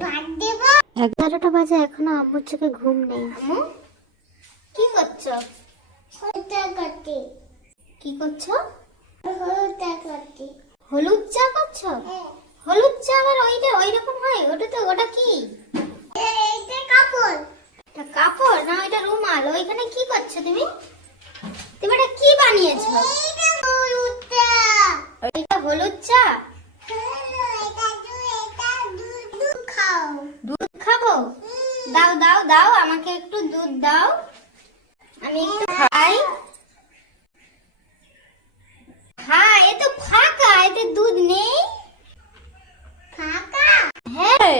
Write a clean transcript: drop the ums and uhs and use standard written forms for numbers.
11টা বাজে এখনো আম্মুর চোখে ঘুম নেই। আম্মু কি করছো? কি করছো? হলুদ চা করছো? হলুদ চা আবার ওই রকম হয়? ওটা কি? এটা কাপড় না এটা রুমাল? ওইখানে কি করছো তুমি? তুমি এটা কি বানিয়েছো? এটা হলুদ চা? দুধ খাবো? দাও দাও দাও, আমাকে একটু দুধ দাও, আমি একটু খাই। হ্যাঁ, এ তো ফাঁকা, এতে দুধ নেই। হ্যাঁ,